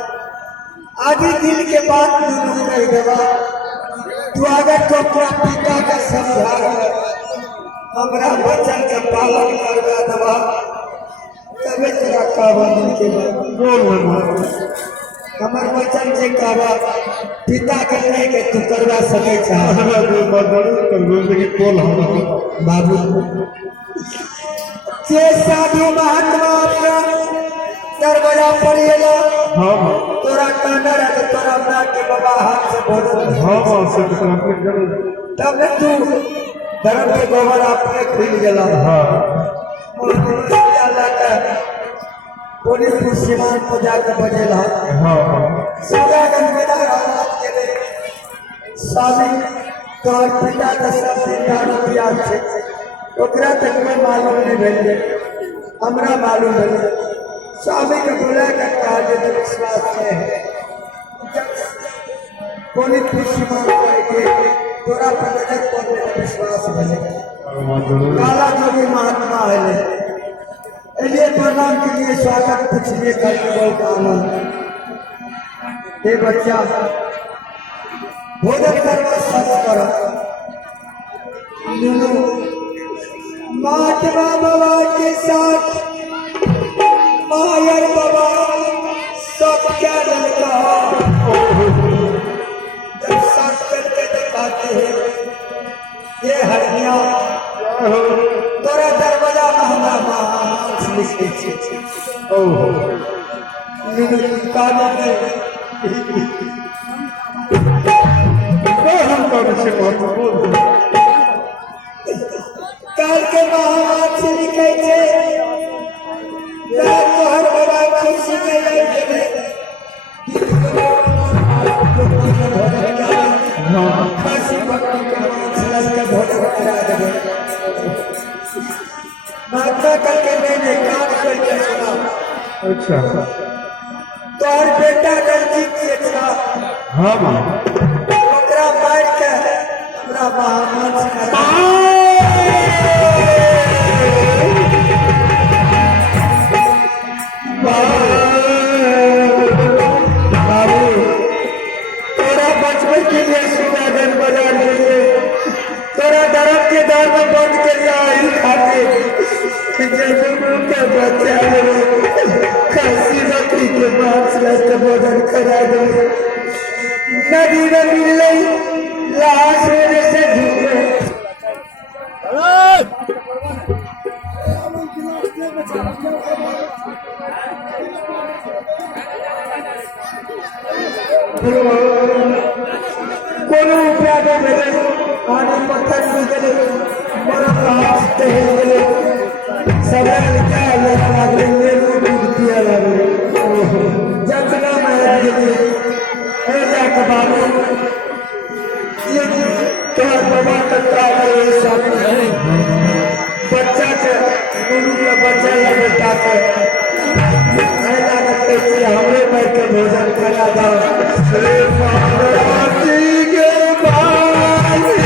आधी दिल के बात नहीं देवा तू अगर तो अपना पिता का समझा हमारा बच्चन के पालन करवा देवा तबे तेरा काबा दिल के बाद हमार बच्चन से काबा पिता के नहीं के तू करवा सके बाबू जे साधु महात्मा दरवाजा पर तोरा कहना रहे तोरा अपना के बाबा हाथ से भोजन तब ने तू धर्म के गोबर अपने खुल गया पुलिस मुसलमान को जाकर बजेला सीधा गंभीर स्वामी तोर पिता का सब रुपया से ओकरा तक में मालूम नहीं भेजे हमरा मालूम भेजे स्वामी के बोला का कहा जो विश्वास है कोई खुशी मांगे तोरा पर नजर पड़ने का विश्वास बने काला जोगी महात्मा है इसलिए प्रणाम के लिए स्वागत कुछ लिए करके बहुत आनंद ये बच्चा भोजन करवा सब करो महात्मा बाबा के साथ मायर बाबा सब क्या लड़का जब साथ करके दिखाते हैं ये हरनिया तोरा दरवाजा में हमारा मांस लिखे काला में हम कौन से काल के महामास लिखे तोहर बाबा खुशी में खांसी पकड़ के मांस के भोजन करा देवे महात्मा करके नहीं काट करके सुना अच्छा तोहर बेटा बेटा रंजीत जे था हाँ माँ ओकरा मार के हमरा महामंच करा बाबू तोरा बचपन के लिए सुनागन बाजार के लिए तोरा दरद के दौर में बंद कर लिया ही खाते जैसे के बच्चा खसी बकरी के मांस लस्त भोजन करा दे नदी में मिल लाश होने से झूठे कोनो उपाय न मिले आने पत्थर भी गले मरा रास्ते गले सवाल क्या लगे मेरे दूध पिया लगे जतना मैं गले ऐसा कबाबो ये तो बाबा का है सब बच्चा के नूनू का बच्चा या बेटा के ऐसा लगता है हमरे पर के भोजन करा दो रे पार्वती के बाली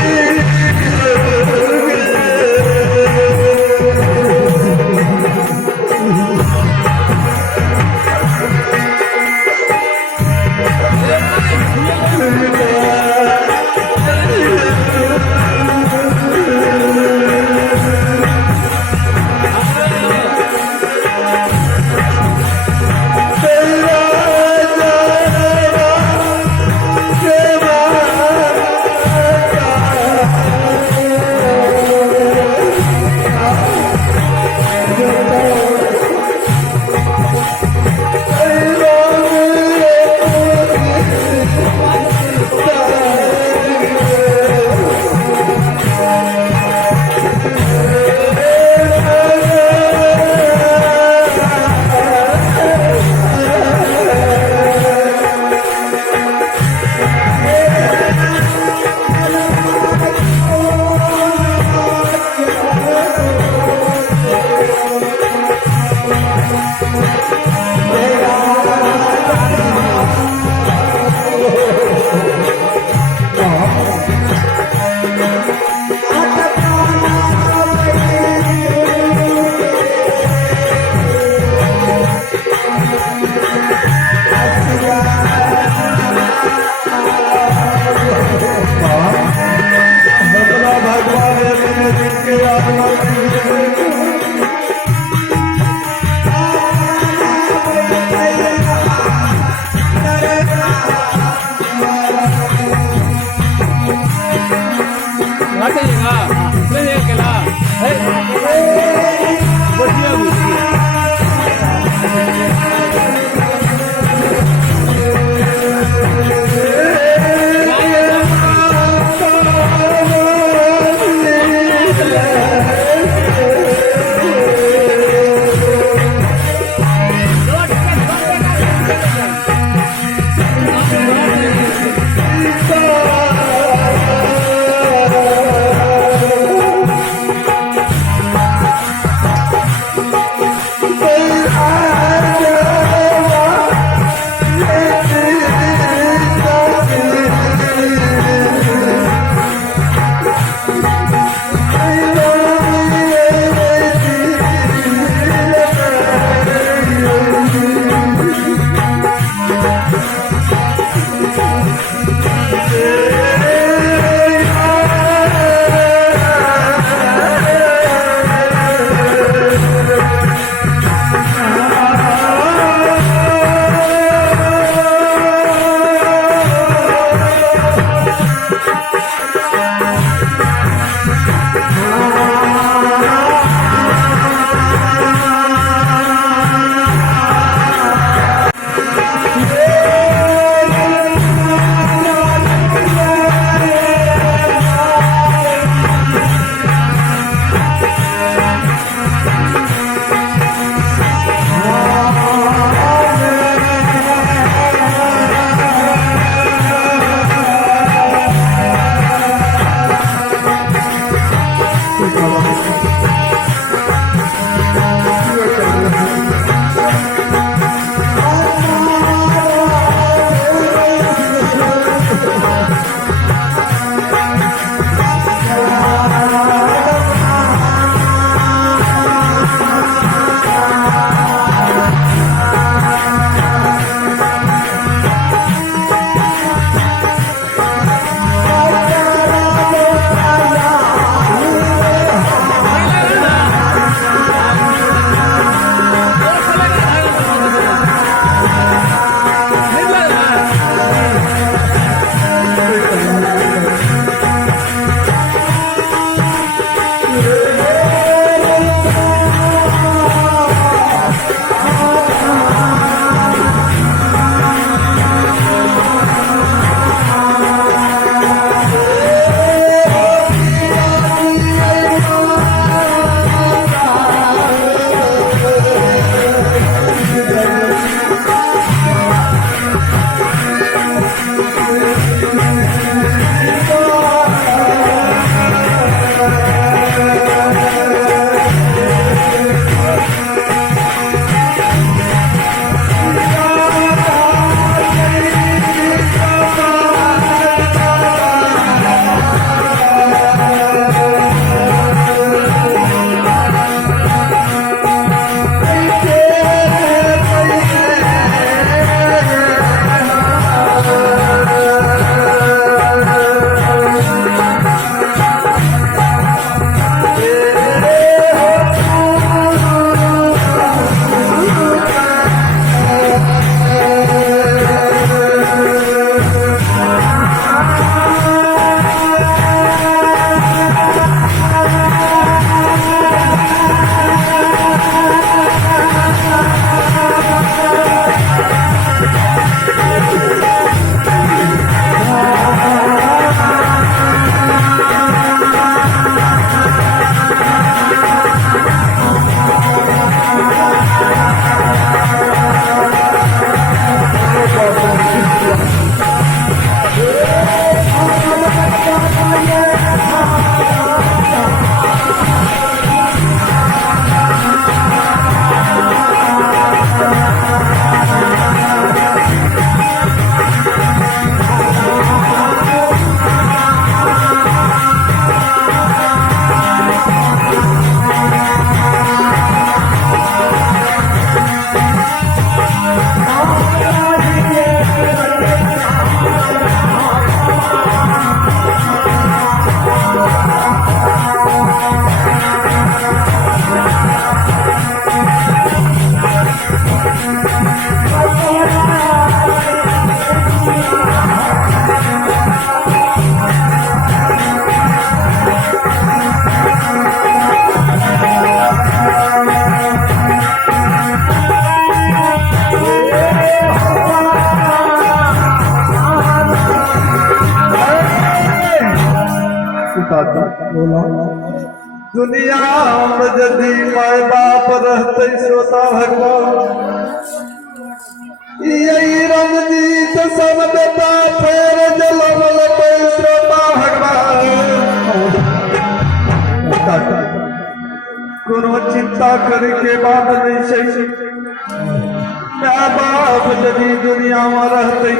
बोला दुनिया में यदि माय बाप रहते श्रोता भगवान यही रंजीत सन बेटा फेर जलम लपे श्रोता भगवान कोनो चिंता करके बात नहीं सही माँ बाप यदि दुनिया में रहते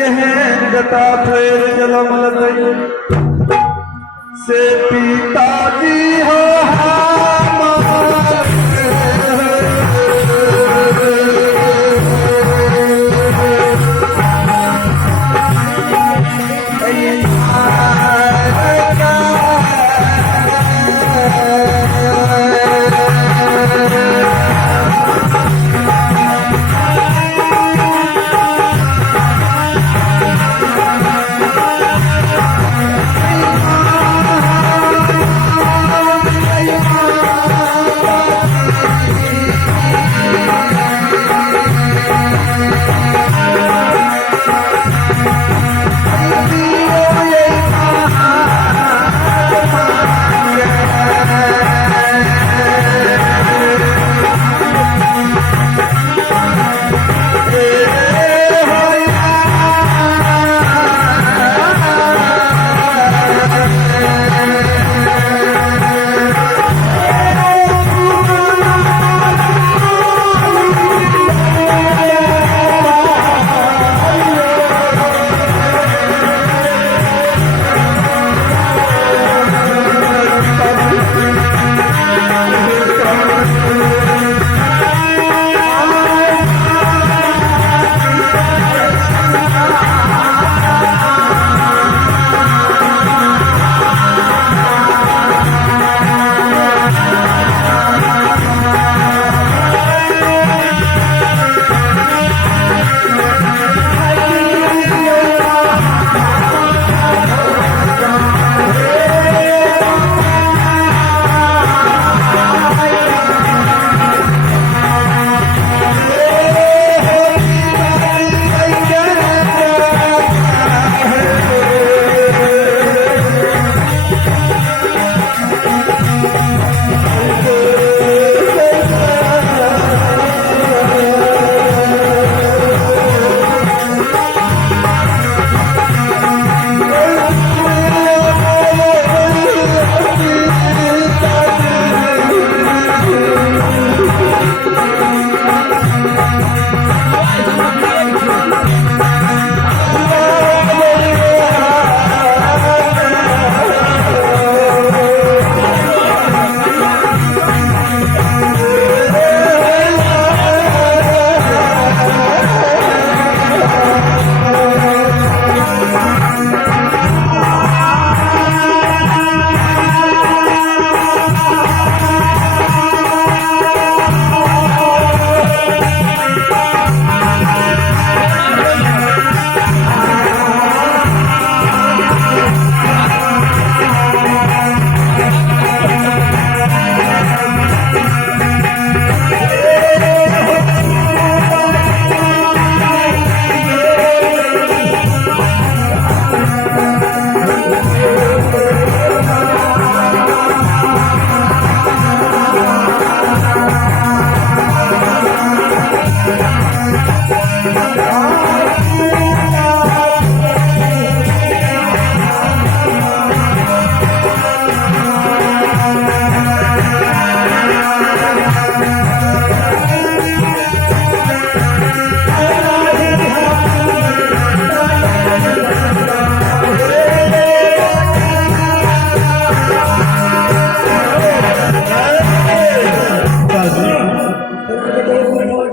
यह बेटा फेर जलम लपे से पिताजी हो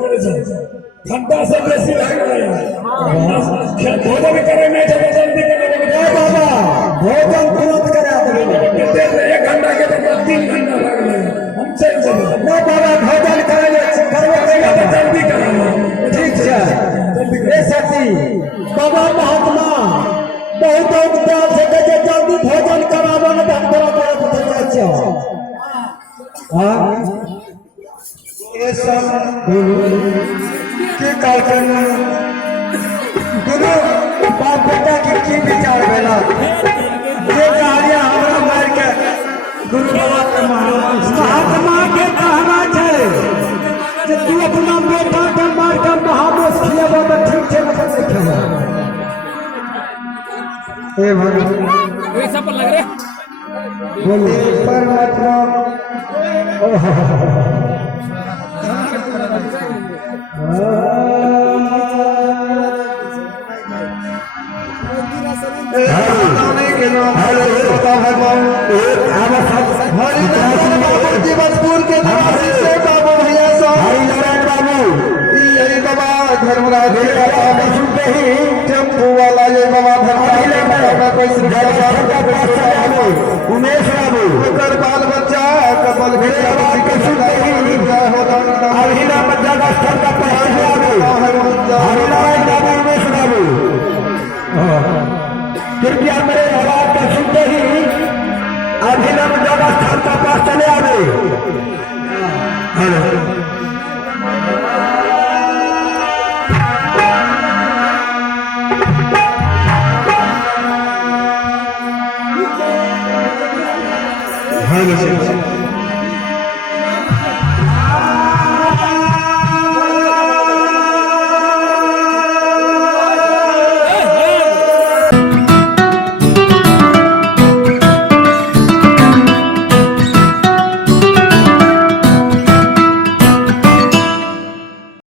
घंटा से बेसी लग रहा है भोजन करे में जब जल्दी करे बाबा भोजन तुरंत करा देंगे 1 घंटा के तो 3 घंटा लग रहे हम चल चलो ना बाबा भोजन करे तो जल्दी करो ठीक है ए सती बाबा महात्मा बहुत उपचार से कहे जल्दी भोजन करावो ना तोरा तोरा अच्छा हां ये सब के कार्यक्रम दोनों बाप बेटा के की विचार भेला ठीक से मतलब देखेगा हे भगवान वैसा पर लग रहे बोलिए परमात्मा जीवनपुर के निवासी से बाबू भैया धर्मराज टेम्पू वाला ये बाबा धर्मराज उमेश बाबू बाल बच्चा कबल अभिना बच्चा का स्थल का हरिनारायण बाबू उमेश बाबू कृपया मेरे आवाज को सुनते ही अभिनव जगह स्थान का पास चले आवे हेलो